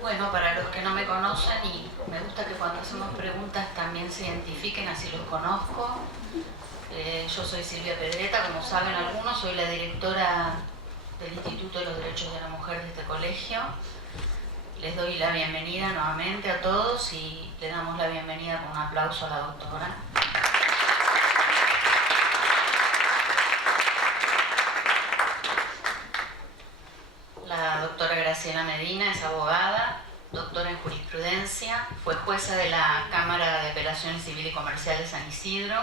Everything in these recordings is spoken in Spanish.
Bueno, para los que no me conocen, y me gusta que cuando hacemos preguntas también se identifiquen, así los conozco. Yo soy Silvia Pedreta, como saben algunos, soy la directora del Instituto de los Derechos de la Mujer de este colegio. Les doy la bienvenida nuevamente a todos y le damos la bienvenida con un aplauso a la doctora. La doctora Graciela Medina es abogada, doctora en jurisprudencia, fue jueza de la Cámara de Apelaciones Civil y Comercial de San Isidro,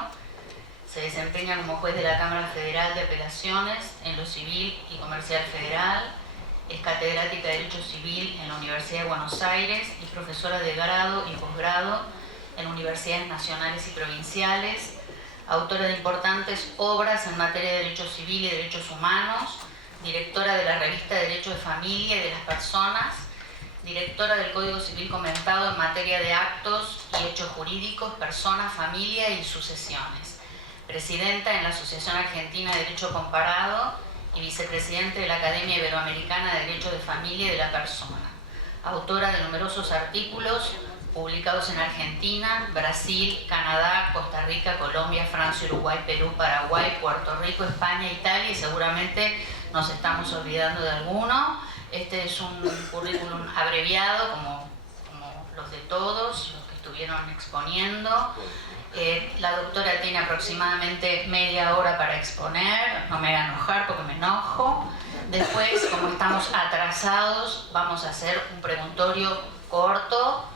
se desempeña como juez de la Cámara Federal de Apelaciones en lo Civil y Comercial Federal, es catedrática de Derecho Civil en la Universidad de Buenos Aires y profesora de grado y posgrado en universidades nacionales y provinciales, autora de importantes obras en materia de Derecho Civil y Derechos Humanos, directora de la revista Derecho de Familia y de las Personas, directora del Código Civil comentado en materia de actos y hechos jurídicos, personas, familia y sucesiones, presidenta en la Asociación Argentina de Derecho Comparado y vicepresidente de la Academia Iberoamericana de Derecho de Familia y de la Persona, autora de numerosos artículos publicados en Argentina, Brasil, Canadá, Costa Rica, Colombia, Francia, Uruguay, Perú, Paraguay, Puerto Rico, España, Italia y seguramente nos estamos olvidando de alguno. Este es un currículum abreviado como los de todos los que estuvieron exponiendo. La doctora tiene aproximadamente media hora para exponer, no me haga enojar porque me enojo. Después, como estamos atrasados, vamos a hacer un preguntorio corto,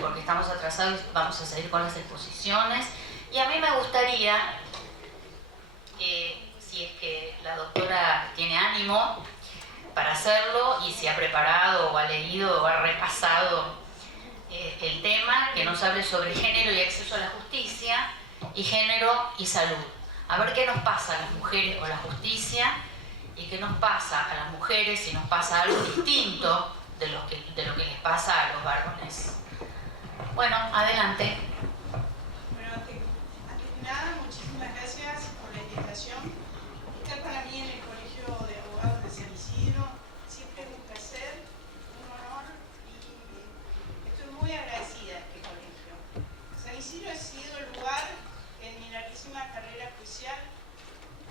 porque estamos atrasados y vamos a seguir con las exposiciones. Y a mí me gustaría, si es que la doctora tiene ánimo para hacerlo y si ha preparado o ha leído o ha repasado el tema, que nos hable sobre género y acceso a la justicia y género y salud. A ver qué nos pasa a las mujeres con la justicia y qué nos pasa a las mujeres si nos pasa algo distinto de lo que les pasa a los varones. Bueno, adelante. Bueno, antes que nada, muchísimas gracias por la invitación. Estar para mí en el Colegio de Abogados de San Isidro siempre es un placer, un honor y estoy muy agradecida a este colegio. San Isidro ha sido el lugar en mi larguísima carrera judicial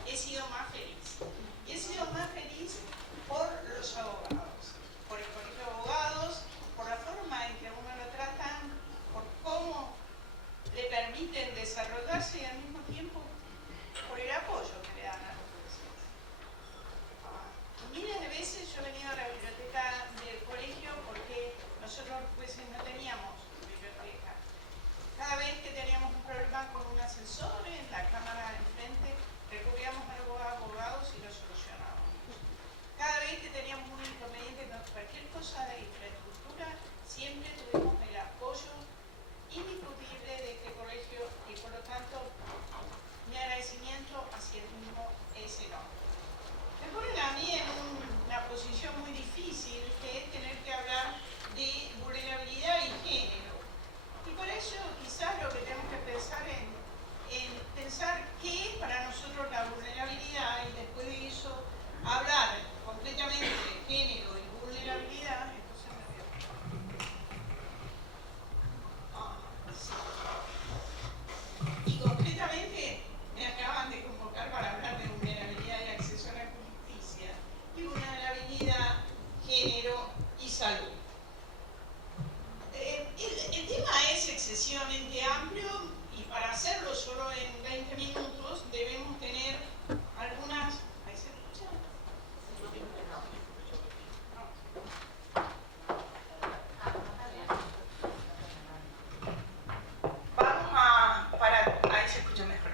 he sido más feliz. Y he sido más feliz por los abogados, por el Colegio de Abogados, por la forma en que a uno lo tratan, por cómo le permiten desarrollarse y al mismo tiempo por el apoyo que le dan a los profesores. Miles de veces yo he venido a la biblioteca del colegio porque nosotros los jueces no teníamos biblioteca. Cada vez que teníamos un problema con un ascensor en la cámara de enfrente, recurríamos a los abogados y lo solucionábamos. Cada vez que teníamos un inconveniente con cualquier cosa de infraestructura, siempre tuvimos el apoyo indiscutible de este colegio y por lo tanto mi agradecimiento hacia el mismo es enorme. Me ponen a mí en una posición muy difícil, que es tener que hablar de vulnerabilidad y género. Y por eso quizás lo que tenemos que pensar en pensar qué es para nosotros la vulnerabilidad y después de eso hablar completamente de género y vulnerabilidad. Entonces me veo. Y concretamente me acaban de convocar para hablar de vulnerabilidad y acceso a la justicia y vulnerabilidad, género y salud. El tema es excesivamente amplio y para hacerlo solo en 20 minutos debemos tener algunas... ¿Ahí se escucha? Ahí se escucha mejor.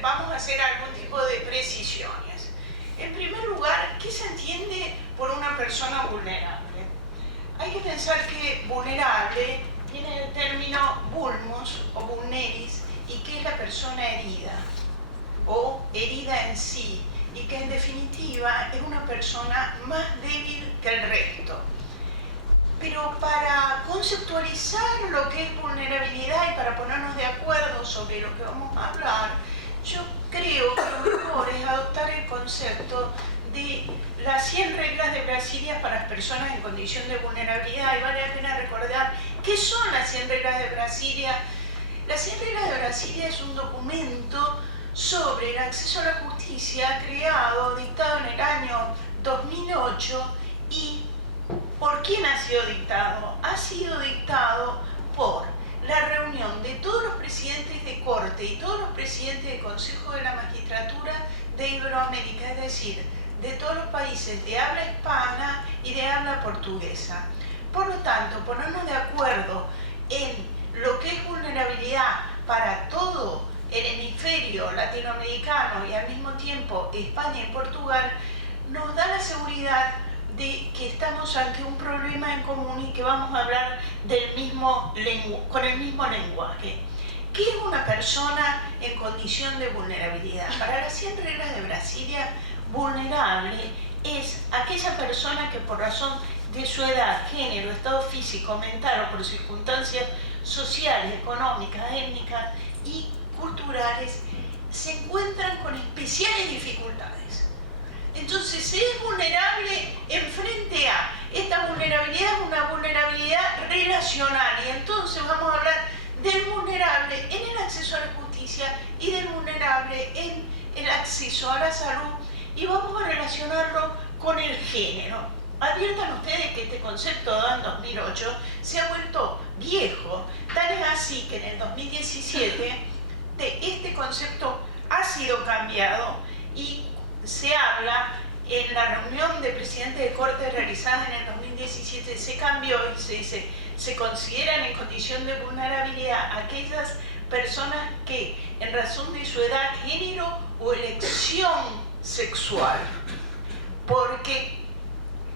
Vamos a hacer algún tipo de precisiones. En primer lugar, ¿qué se entiende por una persona vulnerable? Hay que pensar que vulnerable viene del término vulmus o vulneris y que es la persona herida o herida en sí y que en definitiva es una persona más débil que el resto. Pero para conceptualizar lo que es vulnerabilidad y para ponernos de acuerdo sobre lo que vamos a hablar, yo creo que lo mejor es adoptar el concepto de las 100 reglas de Brasilia para las personas en condición de vulnerabilidad, y vale la pena recordar qué son las 100 reglas de Brasilia. Las 100 reglas de Brasilia es un documento sobre el acceso a la justicia creado, dictado en el año 2008. ¿Y por quién ha sido dictado? Ha sido dictado por la reunión de todos los presidentes de corte y todos los presidentes de Consejo de la Magistratura de Iberoamérica, es decir, de todos los países de habla hispana y de habla portuguesa. Por lo tanto, ponernos de acuerdo en lo que es vulnerabilidad para todo el hemisferio latinoamericano y al mismo tiempo España y Portugal nos da la seguridad de que estamos ante un problema en común y que vamos a hablar con el mismo lenguaje. ¿Qué es una persona en condición de vulnerabilidad? Para las 100 reglas de Brasilia, vulnerable es aquella persona que por razón de su edad, género, estado físico, mental o por circunstancias sociales, económicas, étnicas y culturales se encuentran con especiales dificultades. Entonces, se es vulnerable en frente a esta vulnerabilidad, es una vulnerabilidad relacional, y entonces vamos a hablar del vulnerable en el acceso a la justicia y del vulnerable en el acceso a la salud, y vamos a relacionarlo con el género. Adviertan ustedes que este concepto dado en 2008 se ha vuelto viejo, tal es así que en el 2017 este concepto ha sido cambiado y se habla en la reunión de presidentes de corte realizada en el 2017, se cambió y se dice, se consideran en condición de vulnerabilidad aquellas personas que en razón de su edad, género o elección sexual, porque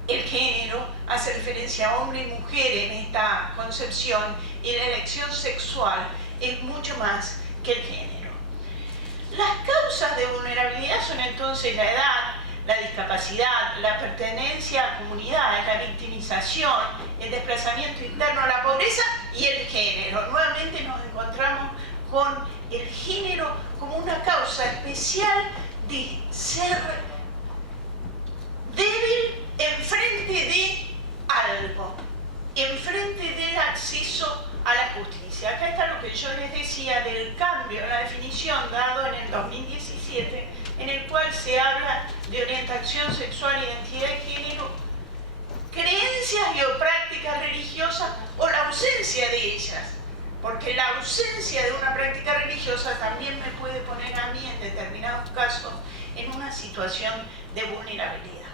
el género hace referencia a hombre y mujer en esta concepción y la elección sexual es mucho más que el género. Las causas de vulnerabilidad son entonces la edad, la discapacidad, la pertenencia a comunidades, la victimización, el desplazamiento interno, la pobreza y el género. Nuevamente nos encontramos con el género como una causa especial de ser débil enfrente de algo, enfrente del acceso a la justicia. Acá está lo que yo les decía del cambio en la definición dado en el 2017, en el cual se habla de orientación sexual, identidad de género, creencias y o prácticas religiosas o la ausencia de ellas, porque la ausencia de una práctica religiosa también me puede poner a mí en determinados casos en una situación de vulnerabilidad.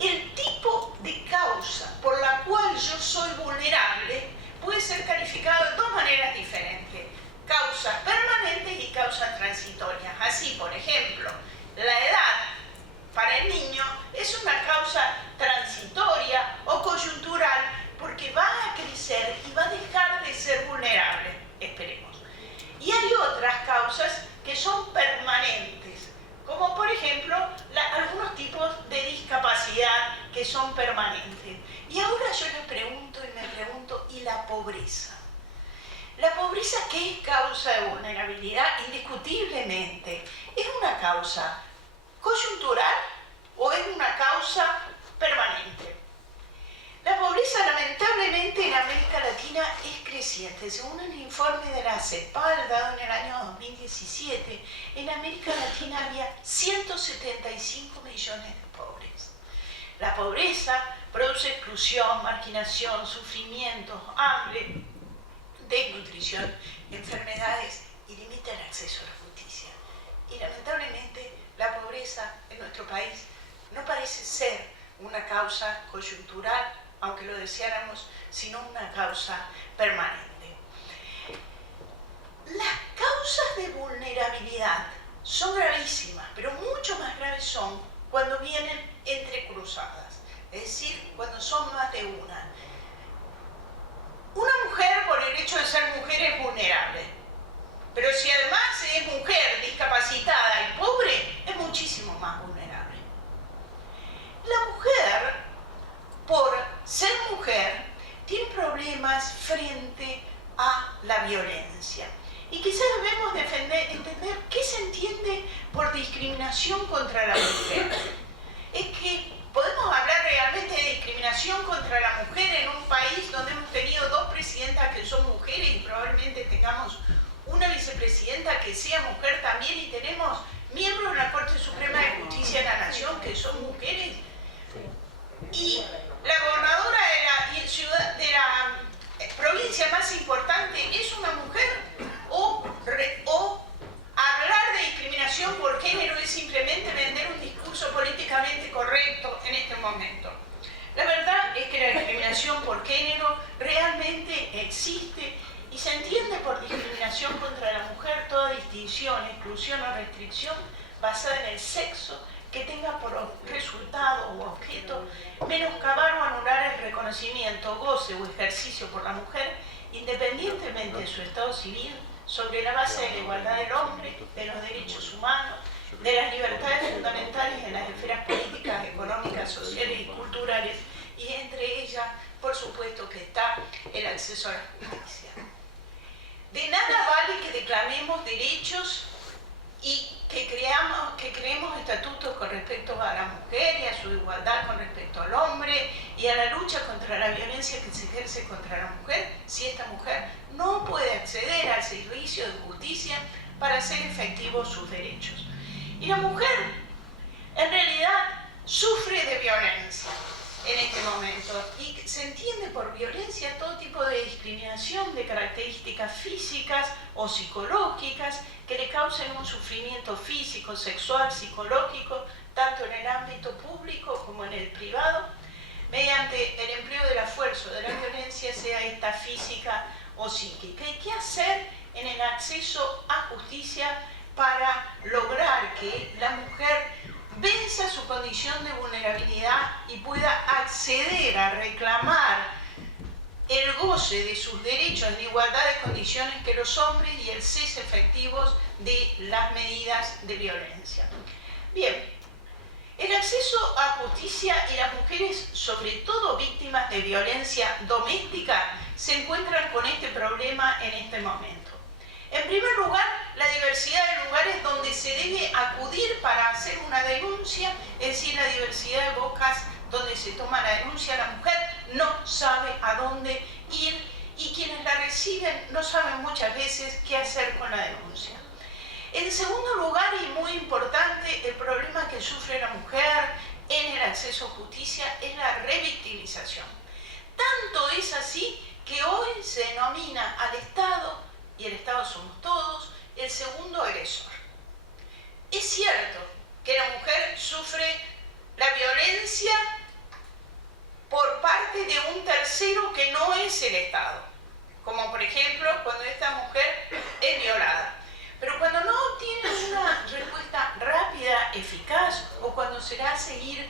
El tipo de causa por la cual yo soy vulnerable puede ser calificado de dos maneras diferentes: causas permanentes y causas transitorias. Así, por ejemplo, la edad para el niño es una causa transitoria o coyuntural porque va a crecer y va a dejar de ser vulnerable, esperemos. Y hay otras causas que son permanentes, como por ejemplo algunos tipos de discapacidad que son permanentes. Y ahora yo les pregunto y me pregunto, ¿y la pobreza? ¿La pobreza qué es causa de vulnerabilidad? Indiscutiblemente, ¿es una causa coyuntural o es una causa permanente? La pobreza lamentablemente en América Latina es creciente. Según el informe de la CEPAL dado en el año 2017, en América Latina había 175 millones de pobres. La pobreza produce exclusión, marginación, sufrimientos, hambre, desnutrición, enfermedades y limita el acceso a la justicia. Y lamentablemente la pobreza en nuestro país no parece ser una causa coyuntural, aunque lo deseáramos, sino una causa permanente. Las causas de vulnerabilidad son gravísimas, pero mucho más graves son cuando vienen entrecruzadas, es decir, cuando son más de una. Una mujer, por el hecho de ser mujer, es vulnerable, pero si además es mujer, discapacitada y pobre, es muchísimo más vulnerable. La mujer, por ser mujer, tiene problemas frente a la violencia. Y quizás debemos entender qué se entiende por discriminación contra la mujer. que son mujeres. Y la gobernadora de la provincia más importante es una mujer, o hablar de discriminación por género es simplemente vender un discurso políticamente correcto en este momento. La verdad es que la discriminación por género realmente existe y se entiende por discriminación contra la mujer toda distinción, exclusión o restricción basada en el sexo que tenga por resultado o objeto menoscabar o anular el reconocimiento, goce o ejercicio por la mujer, independientemente de su estado civil, sobre la base de la igualdad del hombre, de los derechos humanos, de las libertades fundamentales en las esferas políticas, económicas, sociales y culturales, y entre ellas, por supuesto, que está el acceso a la justicia. De nada vale que declamemos derechos y que creemos estatutos con respecto a la mujer y a su igualdad con respecto al hombre y a la lucha contra la violencia que se ejerce contra la mujer si esta mujer no puede acceder al servicio de justicia para hacer efectivos sus derechos. Y la mujer, en realidad, sufre de violencia en este momento y se entiende por violencia todo tipo de discriminación de características físicas o psicológicas que le causen un sufrimiento físico, sexual, psicológico, tanto en el ámbito público como en el privado, mediante el empleo de la fuerza o de la violencia, sea esta física o psíquica. ¿Y qué hacer en el acceso a justicia para lograr que la mujer venza su condición de vulnerabilidad y pueda acceder a reclamar el goce de sus derechos en igualdad de condiciones que los hombres y el cese efectivos de las medidas de violencia? Bien, el acceso a justicia y las mujeres, sobre todo víctimas de violencia doméstica, se encuentran con este problema en este momento. En primer lugar, la diversidad de lugares donde se debe acudir para hacer una denuncia, es decir, la diversidad de bocas donde se toma la denuncia. La mujer no sabe a dónde ir y quienes la reciben no saben muchas veces qué hacer con la denuncia. En segundo lugar, y muy importante, el problema que sufre la mujer en el acceso a justicia es la revictimización. Tanto es así que hoy se denomina al Estado, y el Estado somos todos, el segundo agresor. Es cierto que la mujer sufre la violencia por parte de un tercero que no es el Estado, como por ejemplo cuando esta mujer es violada. Pero cuando no obtiene una respuesta rápida, eficaz, o cuando se le hace ir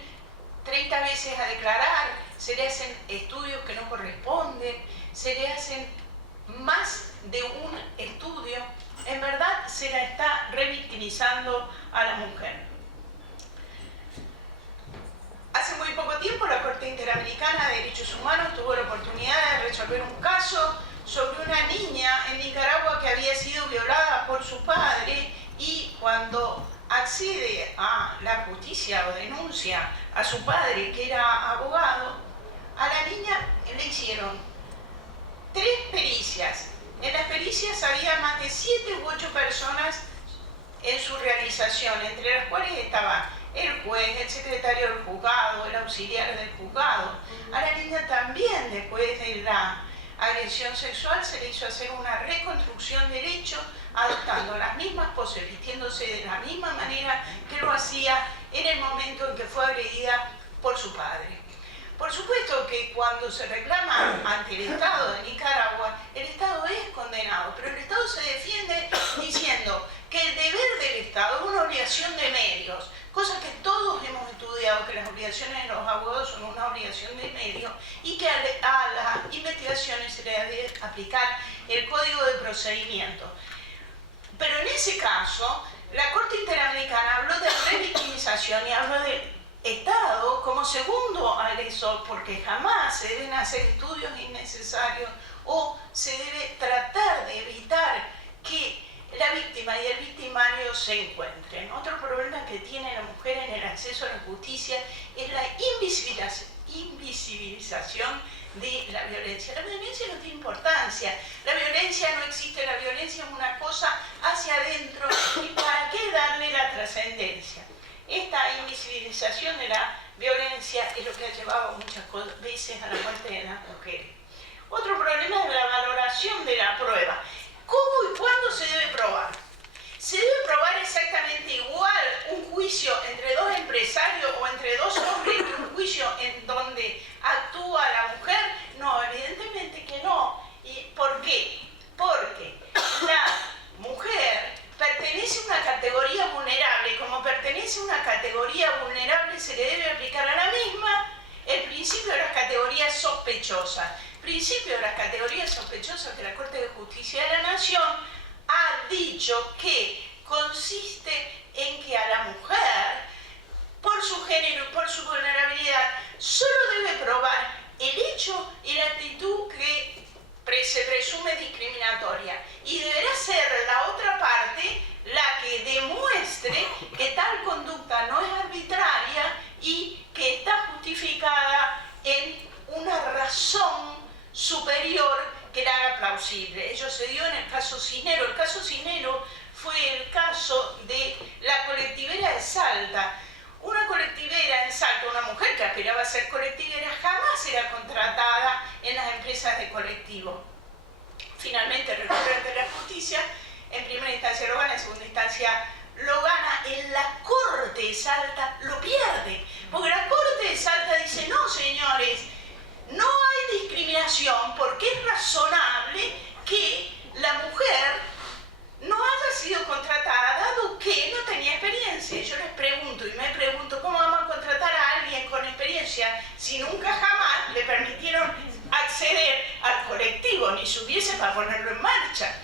30 veces a declarar, se le hacen estudios que no corresponden, se le hacen más de un estudio, en verdad se la está revictimizando a la mujer. Hace muy poco tiempo la Corte Interamericana de Derechos Humanos tuvo la oportunidad de resolver un caso sobre una niña en Nicaragua que había sido violada por su padre, y cuando accede a la justicia o denuncia a su padre, que era abogado, a la niña le hicieron 3 pericias. En las pericias había más de 7 u 8 personas en su realización, entre las cuales estaba el juez, el secretario del juzgado, el auxiliar del juzgado. A la niña también, después de la agresión sexual, se le hizo hacer una reconstrucción del hecho, adoptando las mismas poses, vistiéndose de la misma manera que lo hacía en el momento en que fue agredida por su padre. Por supuesto que cuando se reclama ante el Estado de Nicaragua, el Estado es condenado, pero el Estado se defiende diciendo que el deber del Estado es una obligación de medios, cosa que todos hemos estudiado, que las obligaciones de los abogados son una obligación de medios y que a las investigaciones se le debe aplicar el Código de Procedimiento. Pero en ese caso, la Corte Interamericana habló de revictimización y habló de Estado como segundo agresor, porque jamás se deben hacer estudios innecesarios o se debe tratar de evitar que la víctima y el victimario se encuentren. Otro problema que tiene la mujer en el acceso a la justicia es la invisibilización de la violencia. La violencia no tiene importancia, la violencia no existe, la violencia es una cosa hacia adentro, y ¿para qué darle la trascendencia? esta invisibilización de la violencia es lo que ha llevado muchas veces a la muerte de las mujeres. Otro problema es la valoración de la prueba. ¿Cómo y cuándo se debe probar? ¿Se debe probar exactamente igual un juicio entre dos empresarios o entre dos hombres que un juicio en donde actúa la mujer? No, evidentemente que no. ¿Y por qué? Porque la mujer pertenece a una categoría vulnerable. Como pertenece a una categoría vulnerable, se le debe aplicar a la misma el principio de las categorías sospechosas. Principio de las categorías sospechosas que la Corte de Justicia de la Nación ha dicho que consiste en que a la mujer, por su género y por su vulnerabilidad, solo debe probar el hecho y la actitud que se presume discriminatoria. Y deberá ser la otra parte la que demuestre que tal conducta no es arbitraria y que está justificada en una razón superior que la haga plausible. Ello se dio en el caso Cisneros. El caso Cisneros fue el caso de la colectivera de Salta. Una colectivera en Salta, una mujer que aspiraba a ser colectivera, jamás era contratada en las empresas de colectivo. Finalmente recurre ante la justicia, en primera instancia lo gana, en segunda instancia lo gana, en la Corte de Salta lo pierde, porque la Corte de Salta dice, no señores, no hay discriminación porque es razonable que la mujer no haya sido contratada dado que no tenía experiencia. Yo les pregunto y me pregunto, ¿cómo vamos a contratar a alguien con experiencia si nunca jamás le permitieron acceder al colectivo ni subiese para ponerlo en marcha?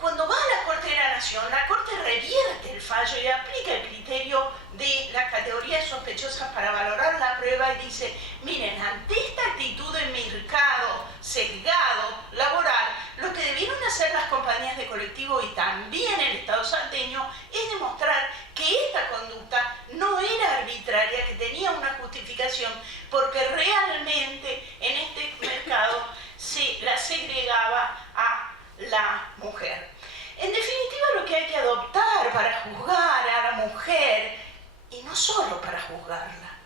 Cuando va a la Corte de la Nación, la Corte revierte el fallo y aplica el criterio de las categorías sospechosas para valorar la prueba y dice, miren, ante esta actitud de mercado sesgado, laboral, lo que debieron hacer las compañías de colectivo y también el Estado salteño es demostrar que esta conducta no era arbitraria, que tenía una justificación, porque realmente en este mercado se la segregaba a la mujer. En definitiva, lo que hay que adoptar para juzgar a la mujer, y no solo para juzgarla,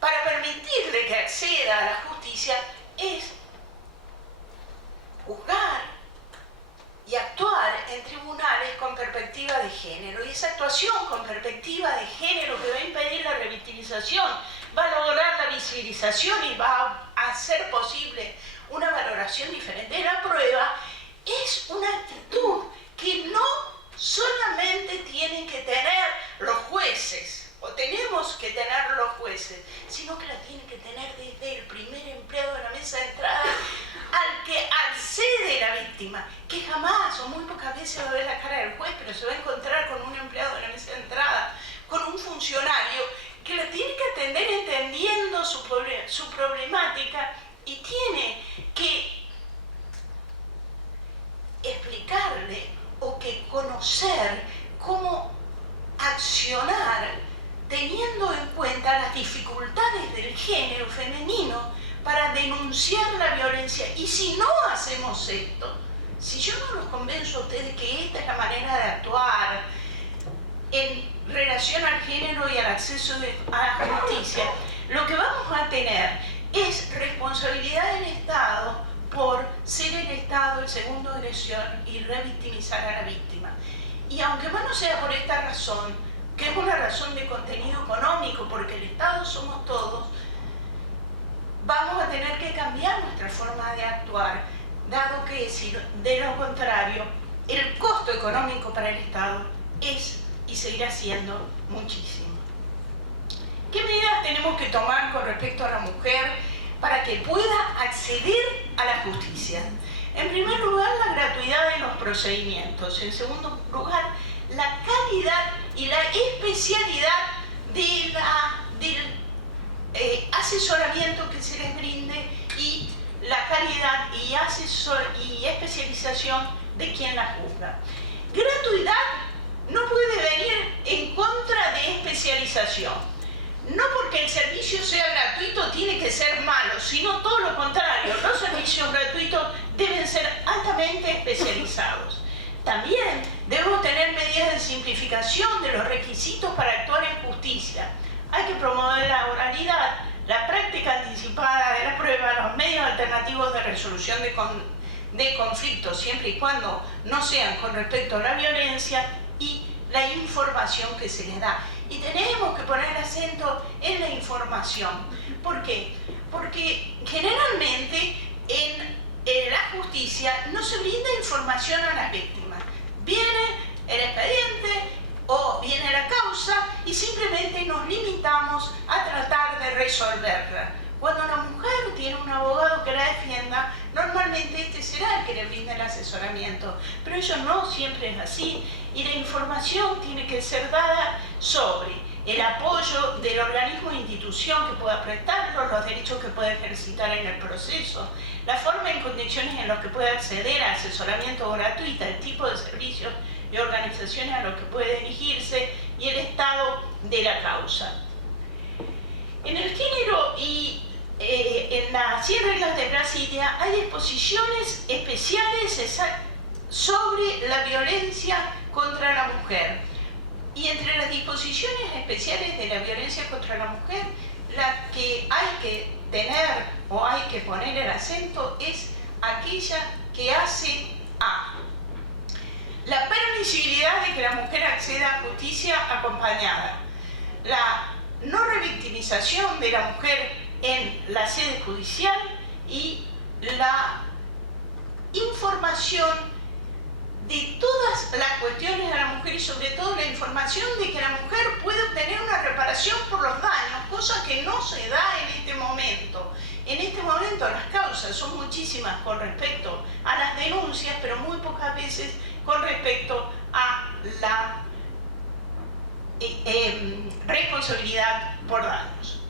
para permitirle que acceda a la justicia, es juzgar y actuar en tribunales con perspectiva de género. Y esa actuación con perspectiva de género que va a impedir la revictimización, va a lograr la visibilización y va a hacer posible una valoración diferente de la prueba, es una actitud que no solamente tienen que tener los jueces, o tenemos que tener los jueces, sino que la tienen que tener desde el primer empleado de la mesa de entrada al que accede la víctima, que jamás o muy pocas veces va a ver la cara del juez, pero se va a encontrar con un empleado de la mesa de entrada, con un funcionario que la tiene que atender entendiendo su problemática y tiene que explicarle o que conocer cómo accionar teniendo en cuenta las dificultades del género femenino para denunciar la violencia. Y si no hacemos esto, si yo no los convenzo a ustedes que esta es la manera de actuar en relación al género y al acceso a la justicia, lo que vamos a tener es responsabilidad del Estado por ser el Estado el segundo agresor y revictimizar a la víctima. Y aunque no sea por esta razón, que es una razón de contenido económico, porque el Estado somos todos, vamos a tener que cambiar nuestra forma de actuar, dado que si de lo contrario, el costo económico para el Estado es y seguirá siendo muchísimo. ¿Qué medidas tenemos que tomar con respecto a la mujer para que pueda acceder a la justicia? En primer lugar, la gratuidad de los procedimientos. En segundo lugar, la calidad y la especialidad del asesoramiento que se les brinde y la calidad y especialización de quien la juzga. Gratuidad no puede venir en contra de especialización. No porque el servicio sea gratuito tiene que ser malo, sino todo lo contrario. Los servicios gratuitos deben ser altamente especializados. También debemos tener medidas de simplificación de los requisitos para actuar en justicia. Hay que promover la oralidad, la práctica anticipada de la prueba, los medios alternativos de resolución de conflictos, siempre y cuando no sean con respecto a la violencia, y la información que se les da. Y tenemos que poner acento en la información. ¿Por qué? Porque generalmente en la justicia no se brinda información a las víctimas. Viene el expediente o viene la causa y simplemente nos limitamos a tratar de resolverla. Cuando una mujer tiene un abogado que la defienda, normalmente este será el que le brinda el asesoramiento, pero eso no siempre es así, y la información tiene que ser dada sobre el apoyo del organismo o institución que pueda prestarlo, los derechos que puede ejercitar en el proceso, la forma y condiciones en las que puede acceder a asesoramiento gratuito, el tipo de servicios y organizaciones a los que puede dirigirse y el estado de la causa. En el género y en las 100 reglas de Brasilia hay disposiciones especiales sobre la violencia contra la mujer. Y entre las disposiciones especiales de la violencia contra la mujer, la que hay que tener o hay que poner el acento es aquella que hace a la permisibilidad de que la mujer acceda a justicia acompañada, la no revictimización de la mujer en la sede judicial y la información de todas las cuestiones de la mujer y sobre todo la información de que la mujer puede obtener una reparación por los daños, cosa que no se da en este momento. En este momento las causas son muchísimas con respecto a las denuncias, pero muy pocas veces con respecto a la responsabilidad por daños.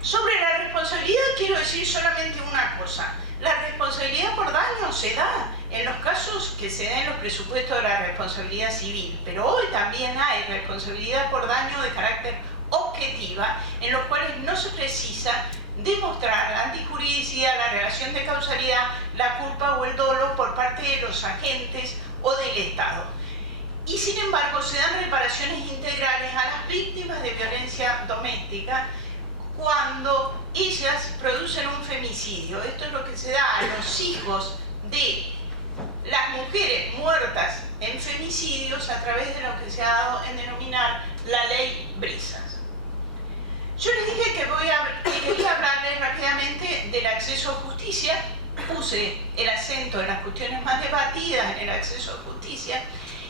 Sobre la responsabilidad quiero decir solamente una cosa. La responsabilidad por daño se da en los casos que se den los presupuestos de la responsabilidad civil, pero hoy también hay responsabilidad por daño de carácter objetiva, en los cuales no se precisa demostrar la antijuridicidad, la relación de causalidad, la culpa o el dolo por parte de los agentes o del Estado. Y sin embargo se dan reparaciones integrales a las víctimas de violencia doméstica cuando ellas producen un femicidio. Esto es lo que se da a los hijos de las mujeres muertas en femicidios a través de lo que se ha dado en denominar la ley Brisas. Yo les dije que quería hablarles rápidamente del acceso a justicia. Puse el acento en las cuestiones más debatidas en el acceso a justicia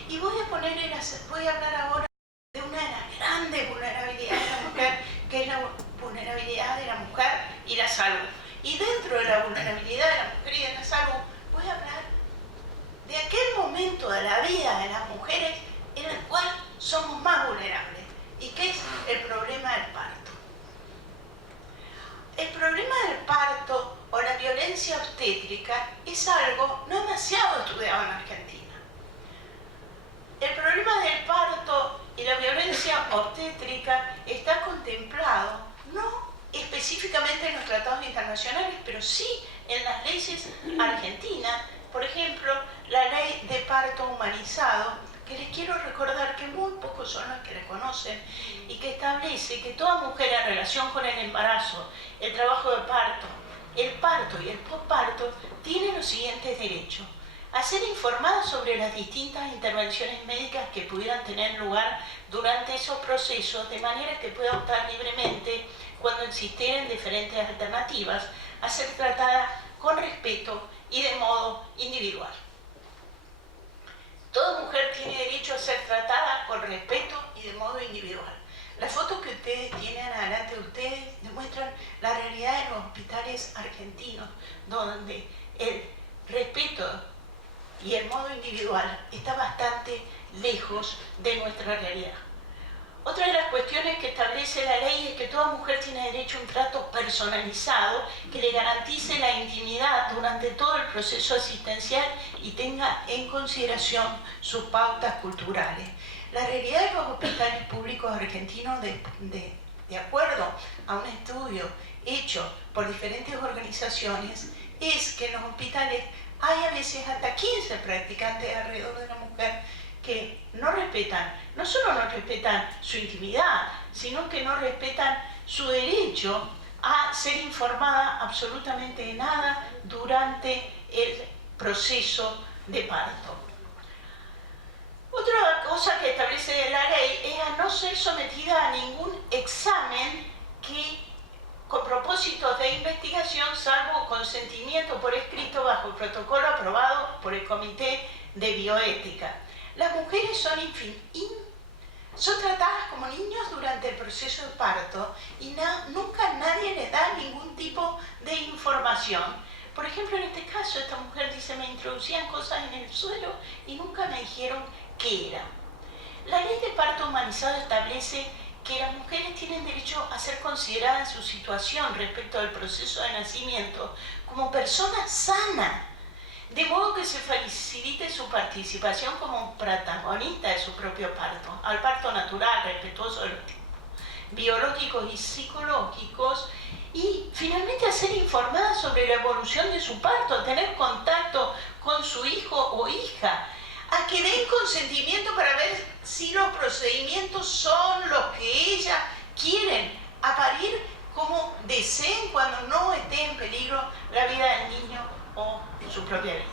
y voy a hablar ahora de una de las grandes vulnerabilidades de la mujer, que es la vulnerabilidad de la mujer y la salud. Y dentro de la vulnerabilidad de la mujer y de la salud, voy a hablar de aquel momento de la vida de las mujeres en el cual somos más vulnerables, y que es el problema del parto. El problema del parto o la violencia obstétrica es algo no demasiado estudiado en Argentina. El problema del parto y la violencia obstétrica está contemplado no específicamente en los tratados internacionales, pero sí en las leyes argentinas. Por ejemplo, la ley de parto humanizado, que les quiero recordar que muy pocos son los que la conocen, y que establece que toda mujer en relación con el embarazo, el trabajo de parto, el parto y el posparto tiene los siguientes derechos: a ser informada sobre las distintas intervenciones médicas que pudieran tener lugar durante esos procesos, de manera que pueda optar libremente cuando existieran diferentes alternativas, a ser tratada con respeto y de modo individual. Toda mujer tiene derecho a ser tratada con respeto y de modo individual. Las fotos que ustedes tienen adelante de ustedes demuestran la realidad de los hospitales argentinos, donde el respeto y el modo individual está bastante lejos de nuestra realidad. Otra de las cuestiones que establece la ley es que toda mujer tiene derecho a un trato personalizado que le garantice la intimidad durante todo el proceso asistencial y tenga en consideración sus pautas culturales. La realidad de los hospitales públicos argentinos de acuerdo a un estudio hecho por diferentes organizaciones, es que en los hospitales hay a veces hasta 15 practicantes alrededor de la mujer que no respetan, no solo no respetan su intimidad, sino que no respetan su derecho a ser informada absolutamente de nada durante el proceso de parto. Otra cosa que establece la ley es a no ser sometida a ningún examen con propósitos de investigación, salvo consentimiento por escrito bajo el protocolo aprobado por el Comité de Bioética. Las mujeres son tratadas como niños durante el proceso de parto y nunca nadie les da ningún tipo de información. Por ejemplo, en este caso, esta mujer dice, me introducían cosas en el suelo y nunca me dijeron qué era. La ley de parto humanizado establece que las mujeres tienen derecho a ser consideradas en su situación respecto del proceso de nacimiento como personas sanas, de modo que se facilite su participación como protagonista de su propio parto, al parto natural, respetuoso de los tiempos biológicos y psicológicos, y finalmente a ser informada sobre la evolución de su parto, a tener contacto con su hijo o hija, a que den consentimiento para ver si los procedimientos son los que ellas quieren, a parir como deseen cuando no esté en peligro la vida del niño o su propia vida.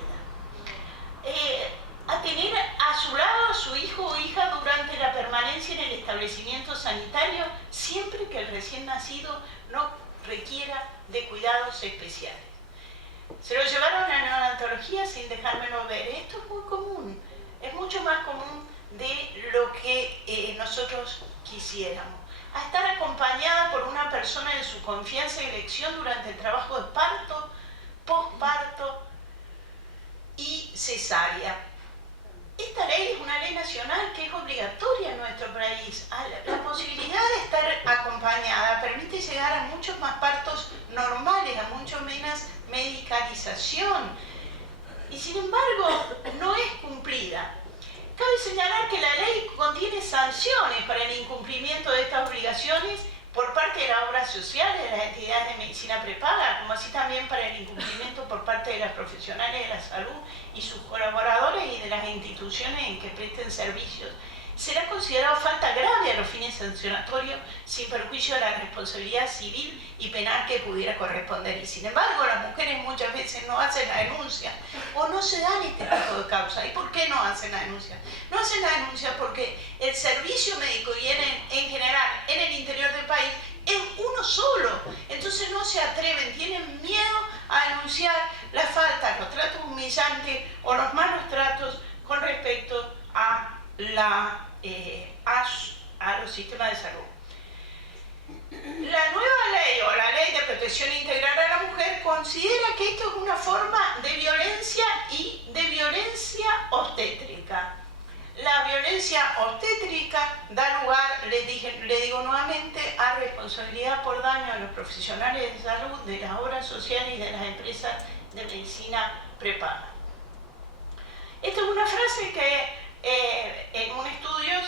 A tener a su lado a su hijo o hija durante la permanencia en el establecimiento sanitario, siempre que el recién nacido no requiera de cuidados especiales. Se lo llevaron a neonatología sin dejármelo ver. Esto es muy común, es mucho más común de lo que nosotros quisiéramos. A estar acompañada por una persona de su confianza y elección durante el trabajo de parto, posparto y cesárea. Esta ley es una ley nacional que es obligatoria en nuestro país. La posibilidad de estar acompañada permite llegar a muchos más partos normales, a mucho menos medicalización, y sin embargo no es cumplida. Cabe señalar que la ley contiene sanciones para el incumplimiento de estas obligaciones por parte de la obra social, de las entidades de medicina prepaga, como así también para el incumplimiento por parte de las profesionales de la salud y sus colaboradores y de las instituciones en que presten servicios. Será considerado falta grave a los fines sancionatorios sin perjuicio de la responsabilidad civil y penal que pudiera corresponder. Y sin embargo, las mujeres muchas veces no hacen la denuncia o no se dan este tipo de causa. ¿Y por qué no hacen la denuncia? No hacen la denuncia porque el servicio médico y en general en el interior del país es uno solo. Entonces no se atreven, tienen miedo a denunciar las faltas, los tratos humillantes o los malos tratos con respecto a los sistemas de salud. La nueva ley o la ley de protección integral a la mujer considera que esto es una forma de violencia y de violencia obstétrica. La violencia obstétrica da lugar, le digo nuevamente, a responsabilidad por daño a los profesionales de salud, de las obras sociales y de las empresas de medicina prepaga. Esta es una frase que en un estudio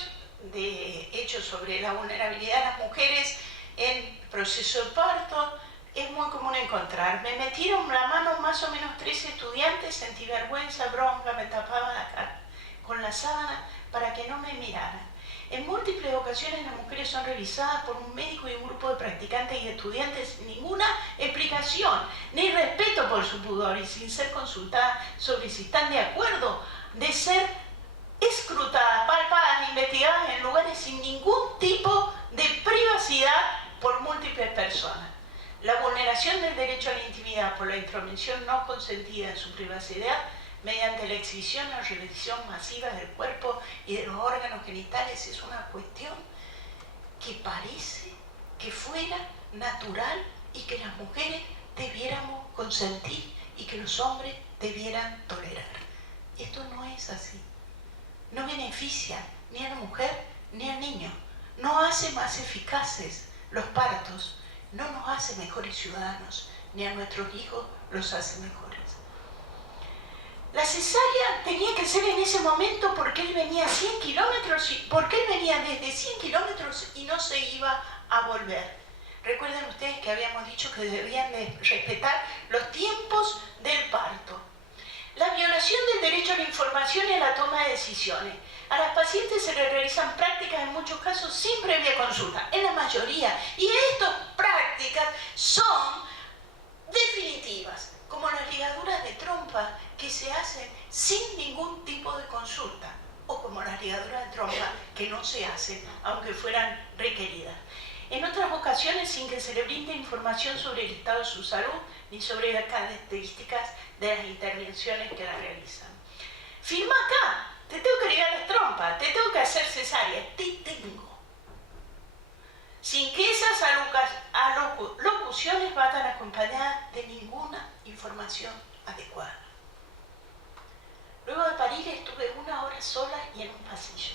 hecho sobre la vulnerabilidad de las mujeres en proceso de parto es muy común encontrar. Me metieron la mano más o menos 3 estudiantes, sentí vergüenza, bronca, me tapaban la cara con la sábana para que no me miraran. En múltiples ocasiones las mujeres son revisadas por un médico y un grupo de practicantes y estudiantes sin ninguna explicación, ni respeto por su pudor y sin ser consultadas sobre si están de acuerdo de ser escrutadas, palpadas, investigadas en lugares sin ningún tipo de privacidad por múltiples personas. La vulneración del derecho a la intimidad por la intromisión no consentida en su privacidad mediante la exhibición o revisión masiva del cuerpo y de los órganos genitales es una cuestión que parece que fuera natural y que las mujeres debiéramos consentir y que los hombres debieran tolerar. Esto no es así. No beneficia ni a la mujer ni al niño. No hace más eficaces los partos. No nos hace mejores ciudadanos, ni a nuestros hijos los hace mejores. La cesárea tenía que ser en ese momento porque él venía a 100 kilómetros, porque él venía desde 100 kilómetros y no se iba a volver. Recuerden ustedes que habíamos dicho que debían de respetar los tiempos del parto. La violación del derecho a la información y a la toma de decisiones. A las pacientes se les realizan prácticas en muchos casos sin previa consulta, en la mayoría. Y estas prácticas son definitivas, como las ligaduras de trompa que se hacen sin ningún tipo de consulta, o como las ligaduras de trompa que no se hacen, aunque fueran requeridas. En otras ocasiones, sin que se le brinde información sobre el estado de su salud ni sobre las características de las intervenciones que la realizan. Firma acá, te tengo que ligar las trompas, te tengo que hacer cesárea, te tengo. Sin que esas locuciones vayan acompañadas de ninguna información adecuada. Luego de parir estuve 1 hora sola y en un pasillo.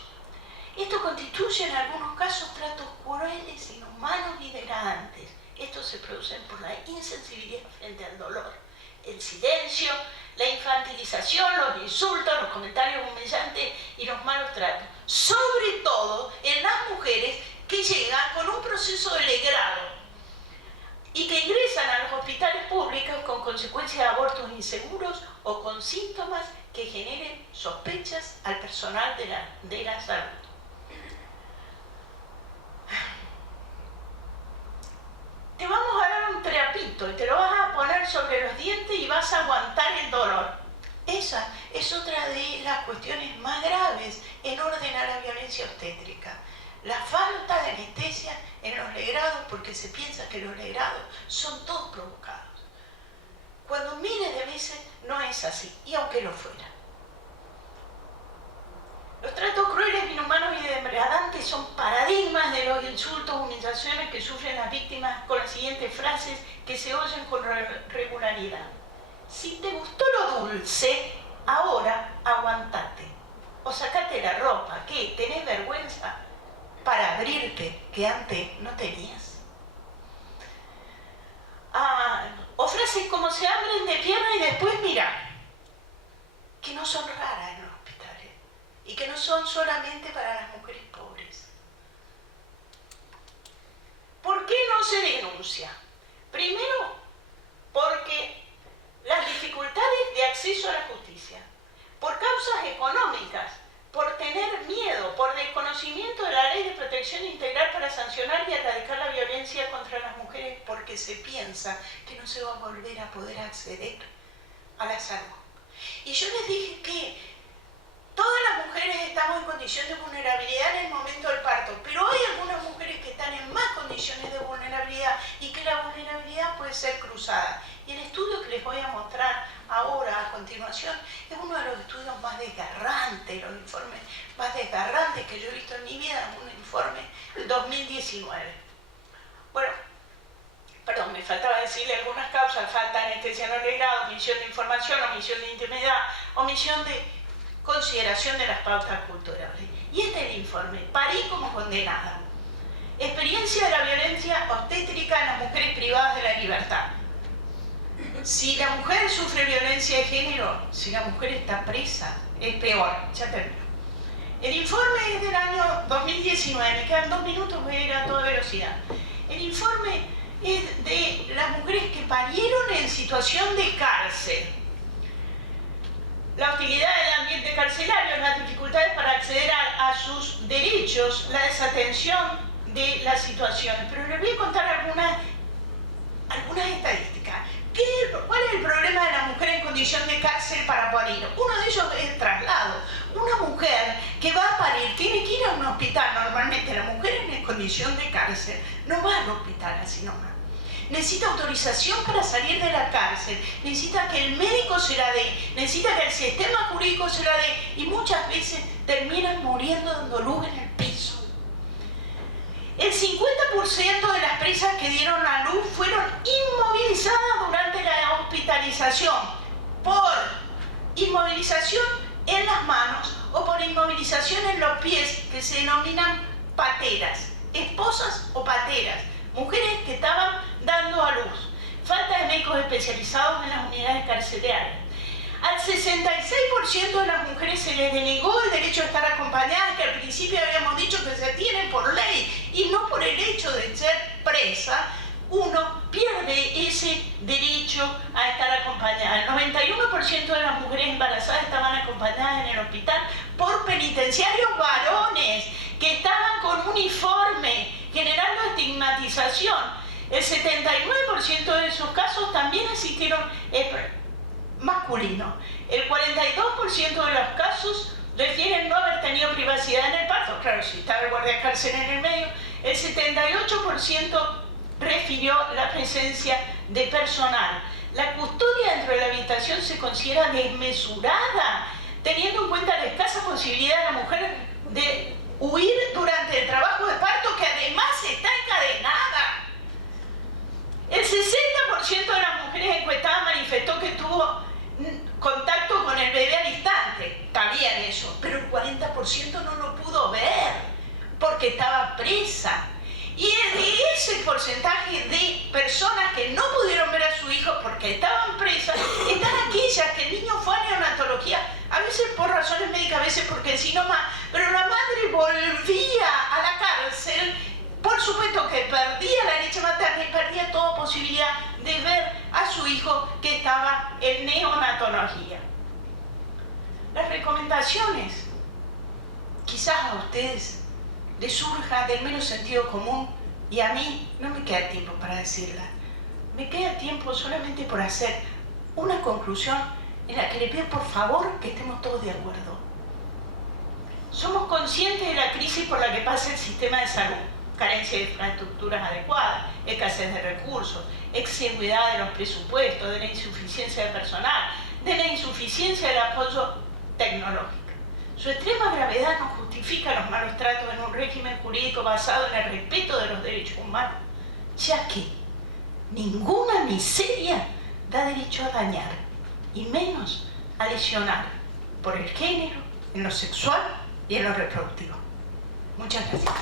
Esto constituye en algunos casos tratos crueles, inhumanos y degradantes. Estos se producen por la insensibilidad frente al dolor, el silencio, la infantilización, los insultos, los comentarios humillantes y los malos tratos. Sobre todo en las mujeres que llegan con un proceso de legrado y que ingresan a los hospitales públicos con consecuencias de abortos inseguros o con síntomas que generen sospechas al personal de la salud. Te vamos a dar un trapito y te lo vas a poner sobre los dientes y vas a aguantar el dolor. Esa es otra de las cuestiones más graves en orden a la violencia obstétrica. La falta de anestesia en los legrados, porque se piensa que los legrados son todos provocados. Cuando miles de veces no es así, y aunque lo fuera. Los tratos crueles, inhumanos y degradantes son paradigmas de los insultos, humillaciones que sufren las víctimas con las siguientes frases que se oyen con regularidad. Si te gustó lo dulce, ahora aguantate. O sacate la ropa, ¿qué? ¿Tenés vergüenza para abrirte que antes no tenías? O frases como se abren de pierna y después mira, que no son raras en los hospitales y que no son solamente para las mujeres pobres. ¿Por qué no se denuncia? Primero, porque las dificultades de acceso a la justicia, por causas económicas, por tener miedo, por desconocimiento de la Ley de Protección Integral para sancionar y erradicar la violencia contra las mujeres, porque se piensa que no se va a volver a poder acceder a la salud. Y yo les dije que todas las mujeres estamos en condición de vulnerabilidad en el momento del parto, pero hay algunas mujeres que están en más condiciones de vulnerabilidad y que la vulnerabilidad puede ser cruzada. Y el estudio que les voy a mostrar ahora, a continuación, es uno de los estudios más desgarrantes, los informes más desgarrantes que yo he visto en mi vida, un informe del 2019. Bueno, perdón, me faltaba decirle algunas causas: falta de anestesia no legrada, omisión de información, omisión de intimidad, omisión de consideración de las pautas culturales. Y este es el informe, parí como condenada. Experiencia de la violencia obstétrica en las mujeres privadas de la libertad. Si la mujer sufre violencia de género, si la mujer está presa, es peor. Ya termino. El informe es del año 2019, me quedan 2 minutos, voy a ir a toda velocidad. El informe es de las mujeres que parieron en situación de cárcel. La hostilidad del ambiente carcelario, las dificultades para acceder a sus derechos, la desatención de las situaciones. Pero les voy a contar algunas estadísticas. ¿Cuál es el problema de la mujer en condición de cárcel para parir? Uno de ellos es el traslado. Una mujer que va a parir tiene que ir a un hospital. Normalmente la mujer en condición de cárcel no va al hospital así nomás. Necesita autorización para salir de la cárcel, necesita que el médico se la dé, necesita que el sistema jurídico se la dé, y muchas veces terminan muriendo dando luz en el piso. El 50% de las presas que dieron a luz fueron inmovilizadas durante la hospitalización por inmovilización en las manos o por inmovilización en los pies, que se denominan pateras, esposas o pateras, mujeres que estaban dando a luz. Falta de médicos especializados en las unidades carcelarias. Al 66% de las mujeres se les denegó el derecho a estar acompañadas, que al principio habíamos dicho que se tienen por ley y no por el hecho de ser acompañadas. El 91% de las mujeres embarazadas estaban acompañadas en el hospital por penitenciarios varones que estaban con uniforme, generando estigmatización. El 79% de esos casos también asistieron masculinos. El 42% de los casos refieren no haber tenido privacidad en el parto. Claro, si estaba el guardia cárcel en el medio. El 78% refirió la presencia de personal. La custodia dentro de la habitación se considera desmesurada, teniendo en cuenta la escasa posibilidad de la mujer de huir durante el trabajo de parto, que además está encadenada. El 60% de las mujeres encuestadas manifestó que tuvo contacto con el bebé al instante. Está bien eso, pero el 40% no lo pudo ver porque estaba presa. Y de ese porcentaje de personas que no pudieron ver a su hijo porque estaban presas, están aquellas que el niño fue a neonatología, a veces por razones médicas, a veces porque sí nomás, pero la madre volvía a la cárcel, por supuesto que perdía la leche materna y perdía toda posibilidad de ver a su hijo que estaba en neonatología. Las recomendaciones, quizás a ustedes les surja del mero sentido común, y a mí no me queda tiempo para decirla. Me queda tiempo solamente por hacer una conclusión en la que le pido por favor que estemos todos de acuerdo. Somos conscientes de la crisis por la que pasa el sistema de salud: carencia de infraestructuras adecuadas, escasez de recursos, exigüidad de los presupuestos, de la insuficiencia de personal, de la insuficiencia del apoyo tecnológico. Su extrema gravedad no justifica los malos tratos en un régimen jurídico basado en el respeto de los derechos humanos, ya que ninguna miseria da derecho a dañar, y menos a lesionar por el género, en lo sexual y en lo reproductivo. Muchas gracias.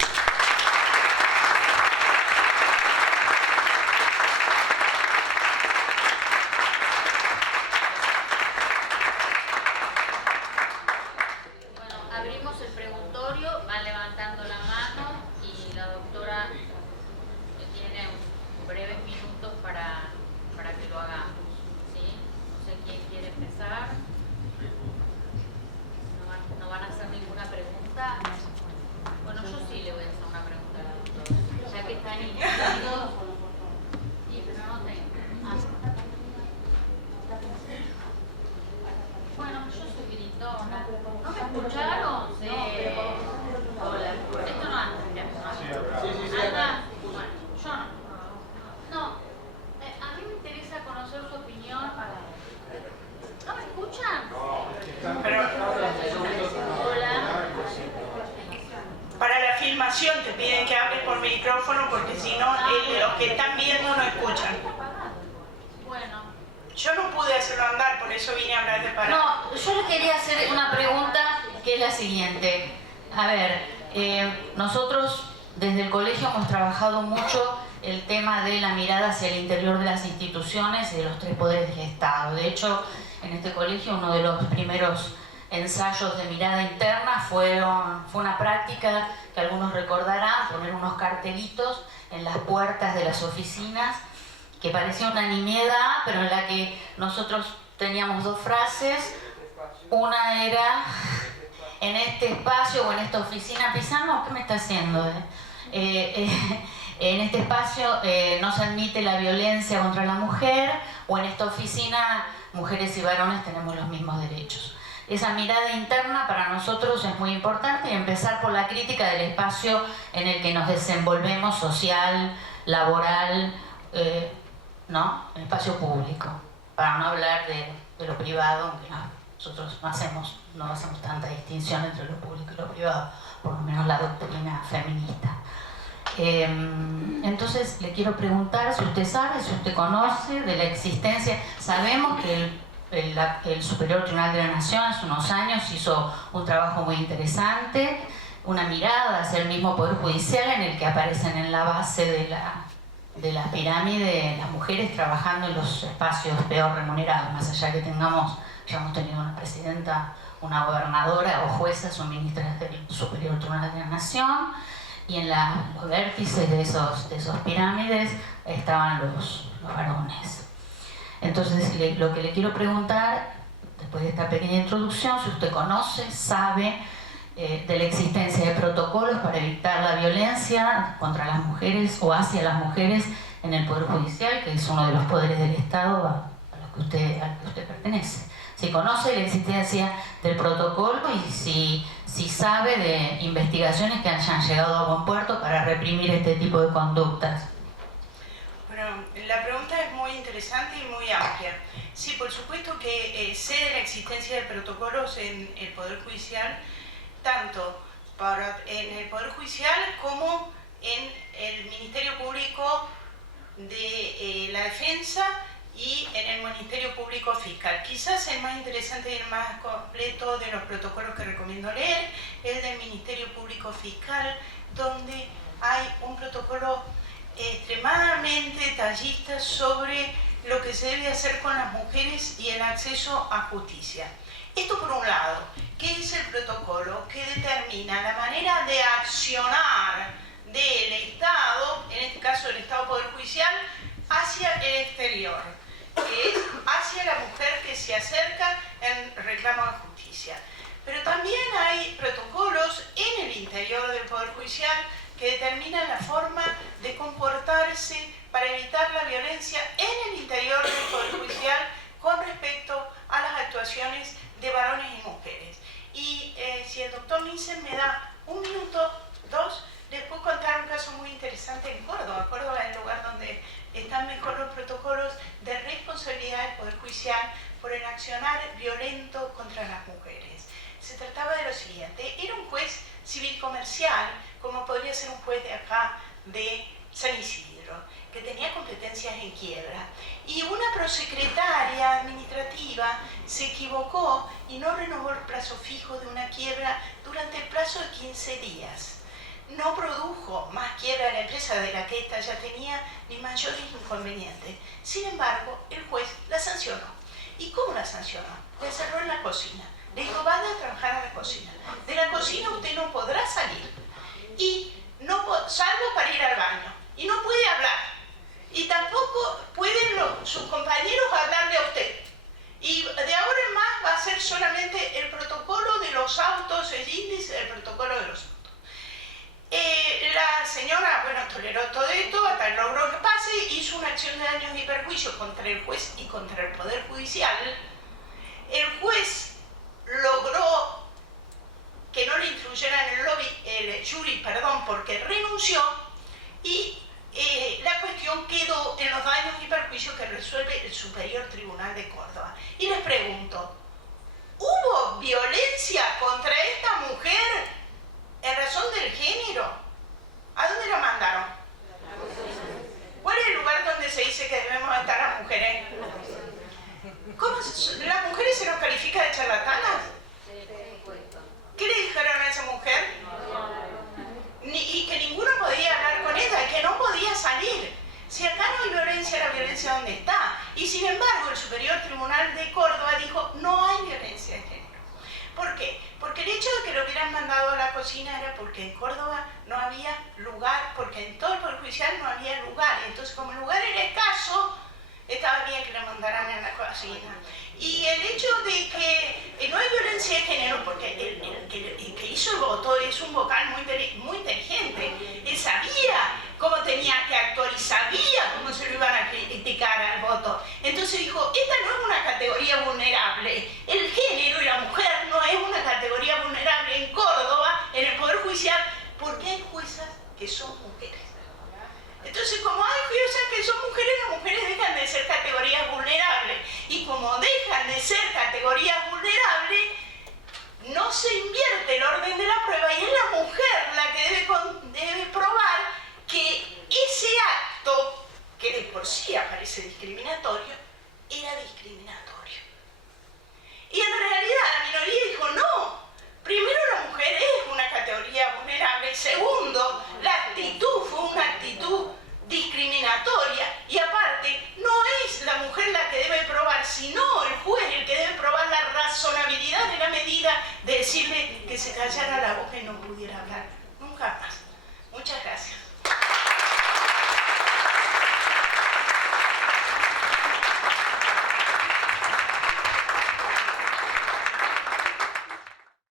Te piden que hables por micrófono porque si no, los que están viendo no escuchan. Bueno. Yo no pude hacerlo andar, por eso vine a hablar de parar. No, yo le quería hacer una pregunta que es la siguiente. A ver, nosotros desde el colegio hemos trabajado mucho el tema de la mirada hacia el interior de las instituciones y de los tres poderes del Estado. De hecho, en este colegio uno de los primeros ensayos de mirada interna fue una práctica que algunos recordarán, poner unos cartelitos en las puertas de las oficinas, que parecía una nimiedad, pero en la que nosotros teníamos dos frases. Una era: en este espacio o en esta oficina, Pisano, ¿qué me está haciendo? En este espacio no se admite la violencia contra la mujer, o en esta oficina mujeres y varones tenemos los mismos derechos. Esa mirada interna para nosotros es muy importante, y empezar por la crítica del espacio en el que nos desenvolvemos, social, laboral, ¿no? El espacio público, para no hablar de lo privado, aunque nosotros no hacemos tanta distinción entre lo público y lo privado, por lo menos la doctrina feminista. Entonces le quiero preguntar si usted sabe, si usted conoce de la existencia. Sabemos que el Superior Tribunal de la Nación hace unos años hizo un trabajo muy interesante, una mirada hacia el mismo Poder Judicial, en el que aparecen en la base de la pirámide las mujeres trabajando en los espacios peor remunerados, más allá que ya hemos tenido una presidenta, una gobernadora o juezas o ministras del Superior Tribunal de la Nación, y en los vértices de esos pirámides estaban los varones. Entonces, lo que le quiero preguntar, después de esta pequeña introducción, si usted conoce, sabe de la existencia de protocolos para evitar la violencia contra las mujeres o hacia las mujeres en el Poder Judicial, que es uno de los poderes del Estado al que usted pertenece. Si conoce la existencia del protocolo y si sabe de investigaciones que hayan llegado a buen puerto para reprimir este tipo de conductas. Bueno, la pregunta es muy interesante y muy amplia. Sí, por supuesto que sé de la existencia de protocolos en el Poder Judicial, tanto en el Poder Judicial como en el Ministerio Público de la Defensa y en el Ministerio Público Fiscal. Quizás el más interesante y el más completo de los protocolos que recomiendo leer es el del Ministerio Público Fiscal, donde hay un protocolo extremadamente detallista sobre lo que se debe hacer con las mujeres y el acceso a justicia. Esto por un lado, ¿qué es el protocolo? Que determina la manera de accionar del Estado, en este caso el Estado Poder Judicial, hacia el exterior, que es hacia la mujer que se acerca en reclamo de justicia. Pero también hay protocolos en el interior del Poder Judicial que determinan la forma de comportarse para evitar la violencia en el interior del Poder Judicial con respecto a las actuaciones de varones y mujeres. Y si el doctor Nissen me da un minuto, dos, les puedo contar un caso muy interesante en Córdoba. Córdoba es el lugar donde están mejor los protocolos de responsabilidad del Poder Judicial por el accionar violento contra las mujeres. Se trataba de lo siguiente: era un juez civil comercial, como podría ser un juez de acá de San Isidro, que tenía competencias en quiebra. Y una prosecretaria administrativa se equivocó y no renovó el plazo fijo de una quiebra durante el plazo de 15 días. No produjo más quiebra en la empresa de la que ésta ya tenía ni mayores inconvenientes. Sin embargo, el juez la sancionó. ¿Y cómo la sancionó? La encerró en la cocina. Le dijo: vaya a trabajar a la cocina. De la cocina usted no podrá salir. Y no salvo para ir al baño. Y no puede hablar. Y tampoco pueden sus compañeros hablarle a usted. Y de ahora en más va a ser solamente el protocolo de los autos, el índice del protocolo de los autos. La señora, bueno, toleró todo esto hasta logró que pase, hizo una acción de daños y perjuicios contra el juez y contra el Poder Judicial. El juez logró que no le instruyeran el jury, porque renunció, y la cuestión quedó en los daños y perjuicios que resuelve el Superior Tribunal de Córdoba. Y les pregunto, ¿hubo violencia contra esta mujer en razón del género? ¿A dónde la mandaron? ¿Cuál es el lugar donde se dice que debemos estar las mujeres? ¿Cómo las mujeres se nos califica de charlatanas? ¿Qué le dijeron a esa mujer? Y que ninguno podía hablar con ella, que no podía salir. Si acá no hay violencia, la violencia ¿dónde está? Y sin embargo, el Superior Tribunal de Córdoba dijo: no hay violencia de género. ¿Por qué? Porque el hecho de que lo hubieran mandado a la cocina era porque en Córdoba no había lugar, porque en todo el Poder Judicial no había lugar. Entonces, como el lugar era escaso, estaba bien que la mandaran a la cocina. Y el hecho de que no hay violencia de género, porque el que hizo el voto es un vocal muy inteligente. Él sabía cómo tenía que actuar y sabía cómo se lo iban a criticar al voto. Entonces dijo: esta no es una categoría vulnerable. El género y la mujer no es una categoría vulnerable en Córdoba, en el Poder Judicial, porque hay juezas que son mujeres. Entonces, como hay juezas que son mujeres, las mujeres dejan de ser categorías vulnerables. Y como dejan de ser categorías vulnerables, no se invierte el orden de la prueba y es la mujer